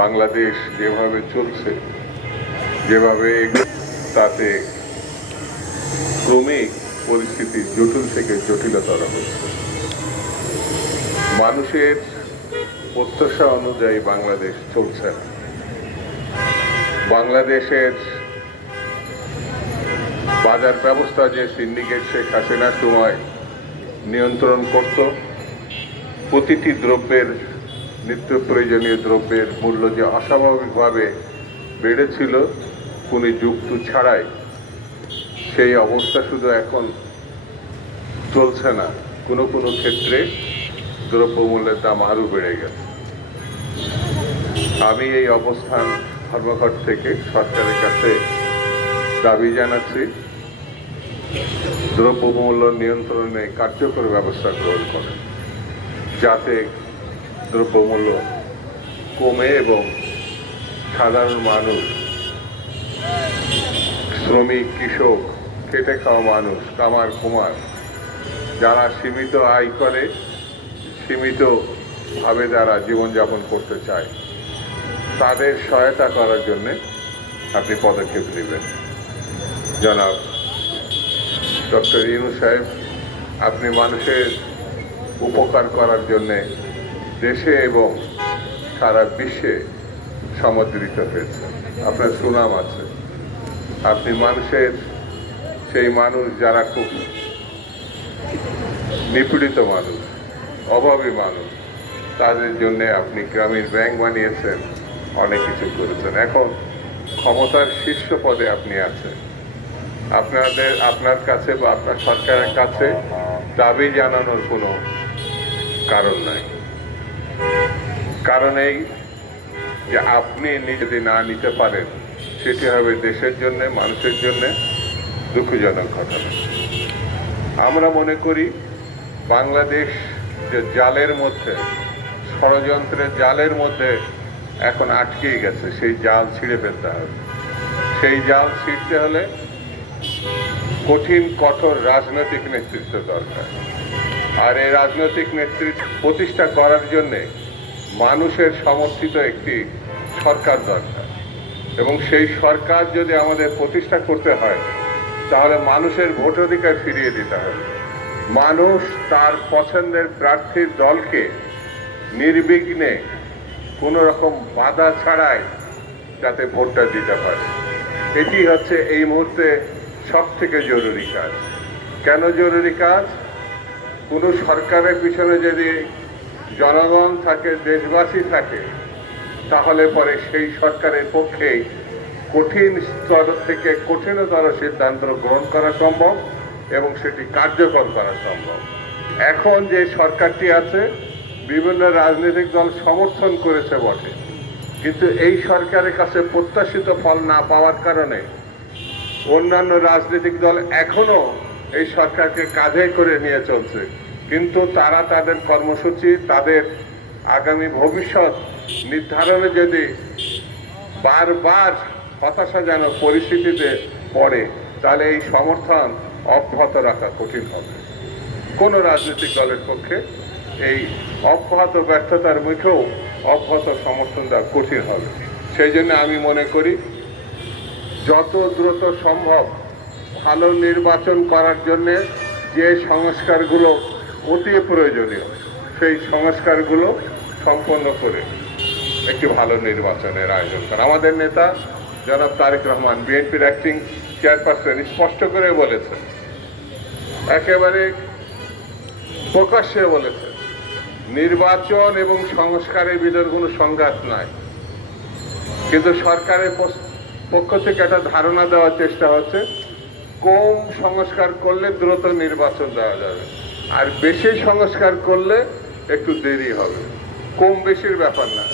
বাংলাদেশ যেভাবে চলছে, যেভাবে তাতে ক্রমেই পরিস্থিতি জটিল থেকে জটিলতর হচ্ছে। মানুষের প্রত্যাশা অনুযায়ী বাংলাদেশ চলছে না। বাংলাদেশের বাজার ব্যবস্থা যে সিন্ডিকেট শেখ হাসিনার সময় নিয়ন্ত্রণ করত, প্রতিটি দ্রব্যের, নিত্য প্রয়োজনীয় দ্রব্যের মূল্য যে অস্বাভাবিকভাবে বেড়েছিল কোনো যুক্তি ছাড়াই, সেই অবস্থা শুধু এখন চলছে না, কোনো কোনো ক্ষেত্রে দ্রব্যমূল্যের দাম আরও বেড়ে গেছে। আমি এই অবস্থান ধর্মঘট থেকে সরকারের কাছে দাবি জানাচ্ছি, দ্রব্যমূল্য নিয়ন্ত্রণে কার্যকর ব্যবস্থা গ্রহণ করে, যাতে দ্রব্যমূল্য কমে এবং সাধারণ মানুষ, শ্রমিক, কৃষক, খেটে খাওয়া মানুষ, কামার কুমার, যারা সীমিত আয় করে, সীমিতভাবে যারা জীবনযাপন করতে চায়, তাদের সহায়তা করার জন্যে আপনি পদক্ষেপ নেবেন। জনাব ডক্টর ইউনূস সাহেব, আপনি মানুষের উপকার করার জন্যে দেশে এবং সারা বিশ্বে সমাদৃত হয়েছে, আপনার সুনাম আছে। আপনি মানুষের, সেই মানুষ যারা খুব নিপীড়িত মানুষ, অভাবী মানুষ, তাদের জন্য আপনি গ্রামীণ ব্যাংক বানিয়েছেন, অনেক কিছু করেছেন। এখন ক্ষমতার শীর্ষ পদে আপনি আছেন, আপনার কাছে বা আপনার সরকারের কাছে দাবি জানানোর কোনো কারণ নাই। কারণ এই যে আপনি যদি না নিতে পারেন, সেটি হবে দেশের জন্য, মানুষের জন্য দুঃখজনক ঘটনা। আমরা মনে করি বাংলাদেশ যে জালের মধ্যে, ষড়যন্ত্রের জালের মধ্যে এখন আটকেই গেছে, সেই জাল ছিঁড়ে ফেলতে হবে। সেই জাল ছিঁড়তে হলে কঠিন কঠোর রাজনৈতিক নেতৃত্ব দরকার। আর এই রাজনৈতিক নেতৃত্ব প্রতিষ্ঠা করার জন্যে মানুষের সমর্থিত একটি সরকার দরকার, এবং সেই সরকার যদি আমাদের প্রতিষ্ঠা করতে হয়, তাহলে মানুষের ভোটাধিকার ফিরিয়ে দিতে হবে। মানুষ তার পছন্দের প্রার্থীর দলকে নির্বিঘ্নে কোনো রকম বাধা ছাড়াই যাতে ভোটটা দিতে পারে, এটি হচ্ছে এই মুহূর্তে সব থেকে জরুরি কাজ। কেন জরুরি কাজ? কোনো সরকারের পিছনে যদি জনগণ থাকে, দেশবাসী থাকে, তাহলে পরে সেই সরকারের পক্ষেই কঠিন স্তর থেকে কঠিনতর সিদ্ধান্ত গ্রহণ করা সম্ভব এবং সেটি কার্যকর করা সম্ভব। এখন যে সরকারটি আছে, বিভিন্ন রাজনৈতিক দল সমর্থন করেছে বটে, কিন্তু এই সরকারের কাছে প্রত্যাশিত ফল না পাওয়ার কারণে অন্যান্য রাজনৈতিক দল এখনো এই সরকারকে কাঁধে করে নিয়ে চলছে। কিন্তু তারা তাদের কর্মসূচি, তাদের আগামী ভবিষ্যৎ নির্ধারণে যদি বারবার হতাশাজনক পরিস্থিতিতে পড়ে, তাহলে এই সমর্থন অব্যাহত রাখা কঠিন হবে। কোনো রাজনৈতিক দলের পক্ষে এই অব্যাহত ব্যর্থতার মুখেও অব্যাহত সমর্থন দেওয়া কঠিন হবে। সেই জন্য আমি মনে করি যত দ্রুত সম্ভব ভালো নির্বাচন করার জন্যে যে সংস্কারগুলো অতি প্রয়োজনীয়, সেই সংস্কারগুলো সম্পন্ন করে একটি ভালো নির্বাচনের আয়োজন করা। আমাদের নেতা জনাব তারেক রহমান, বিএনপির অ্যাক্টিং চেয়ারপারসন, স্পষ্ট করে বলেছেন, একেবারে প্রকাশ্যে বলেছেন, নির্বাচন এবং সংস্কারের ভিতর কোনো সংঘাত নাই। কিন্তু সরকারের পক্ষ থেকে একটা ধারণা দেওয়ার চেষ্টা হচ্ছে, কম সংস্কার করলে দ্রুত নির্বাচন দেওয়া যাবে, আর বেশি সংস্কার করলে একটু দেরি হবে। কম বেশির ব্যাপার না,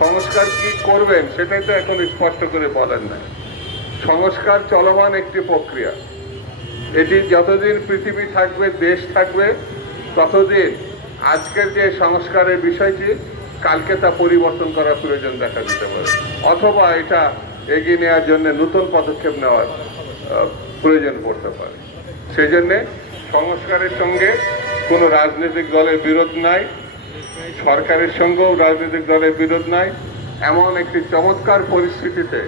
সংস্কার কি করবেন সেটাই তো এখন স্পষ্ট করে বলেন না। সংস্কার চলমান একটি প্রক্রিয়া, এটি যতদিন পৃথিবী থাকবে, দেশ থাকবে, ততদিন আজকের যে সংস্কারের বিষয়টি, কালকে তা পরিবর্তন করার প্রয়োজন দেখা দিতে পারে, অথবা এটা এগিয়ে নেওয়ার জন্য নতুন পদক্ষেপ নেওয়ার প্রয়োজন পড়তে পারে। সেই জন্যে সংস্কারের সঙ্গে কোনো রাজনৈতিক দলের বিরোধ নাই, সরকারের সঙ্গেও রাজনৈতিক দলের বিরোধ নাই, এমন একটি চমৎকার পরিস্থিতিতে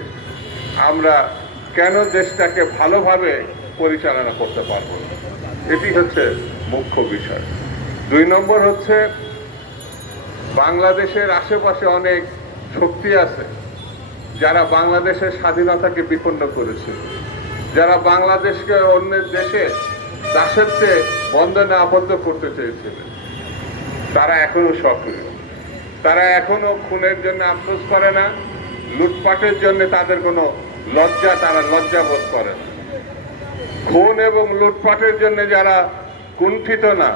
আমরা কেন দেশটাকে ভালোভাবে পরিচালনা করতে পারবো না? এটি হচ্ছে মুখ্য বিষয়। 2 নম্বর হচ্ছে বাংলাদেশের আশেপাশে অনেক শক্তি আছে যারা বাংলাদেশের স্বাধীনতাকে বিপন্ন করেছে, যারা বাংলাদেশকে অন্যের দেশে দাসত্বে বন্ধনে আবদ্ধ করতে চেয়েছিলেন। তারা এখনো সক্রিয়, তারা এখনো খুনের জন্য আফসোস করে না, লুটপাটের জন্য তাদের কোনো তারা লজ্জাবোধ করে না। খুন এবং লুটপাটের জন্য যারা কুণ্ঠিত না,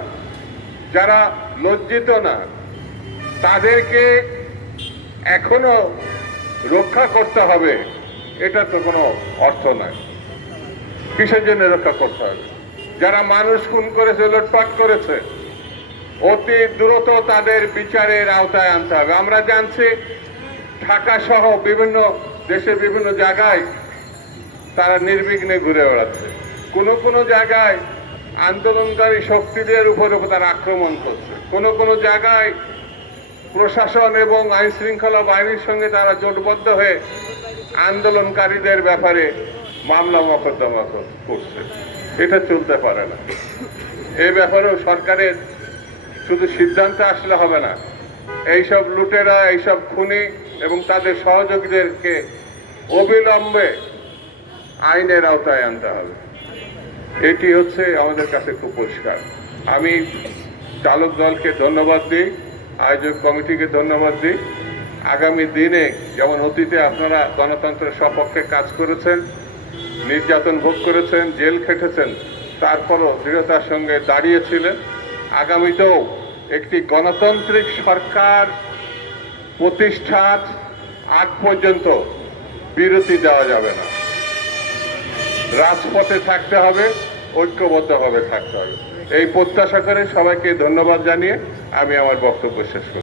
যারা লজ্জিত না, তাদেরকে এখনো রক্ষা করতে হবে, এটা তো কোনো অর্থ নাই। কিসের জন্য রক্ষা করতে হবে? যারা মানুষ খুন করেছে, লুটপাট করেছে, অতি দ্রুত তাদের বিচারের আওতায় আনতে হবে। আমরা জানছি ঢাকা সহ বিভিন্ন দেশের বিভিন্ন জায়গায় তারা নির্বিঘ্নে ঘুরে বেড়াচ্ছে। কোনো জায়গায় আন্দোলনকারী শক্তিদের উপরে তারা আক্রমণ করছে, কোনো জায়গায় প্রশাসন এবং আইন শৃঙ্খলা বাহিনীর সঙ্গে তারা জোটবদ্ধ হয়ে আন্দোলনকারীদের ব্যাপারে মামলা মোকদ্দমা করছে। এটা চলতে পারে না। এই ব্যাপারেও সরকারের শুধু সিদ্ধান্ত আসলে হবে না, এইসব লুটেরা, এইসব খুনি এবং তাদের সহযোগীদেরকে অবিলম্বে আইনের আওতায় আনতে হবে। এটি হচ্ছে আমাদের কাছে খুব পরিষ্কার। আমি চালক দলকে ধন্যবাদ দিই, আয়োজক কমিটিকে ধন্যবাদ দিই। আগামী দিনে যেমন অতীতে আপনারা গণতন্ত্রের সপক্ষে কাজ করেছেন, নির্যাতন ভোগ করেছেন, জেল খেটেছেন, তারপরও দৃঢ়তার সঙ্গে দাঁড়িয়েছিলেন, আগামীতেও একটি গণতান্ত্রিক সরকার প্রতিষ্ঠার আগ পর্যন্ত বিরতি দেওয়া যাবে না। রাজপথে থাকতে হবে, ঐক্যবদ্ধভাবে থাকতে হবে। এই প্রত্যাশা করে সবাইকে ধন্যবাদ জানিয়ে আমি আমার বক্তব্য শেষ করি।